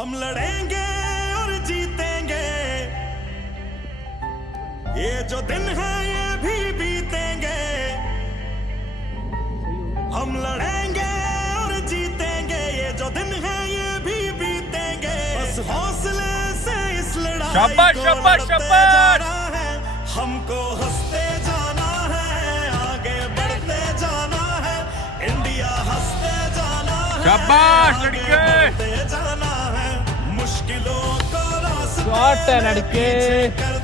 हम लड़ेंगे और जीतेंगे, ये जो दिन है ये भी बीतेंगे। हम लड़ेंगे और जीतेंगे, ये जो दिन है ये भी बीतेंगे। बस हौसले से इस लड़ाई शाबाश, को शाबाश, लड़ते शाबाश। जाना है। हमको हंसते जाना है, आगे बढ़ते जाना है। इंडिया हंसते जाना है, शाबाश आगे लड़के। बढ़ते जाना है। मुश्किलों को रास्ते शॉट है लड़के। पीछे कर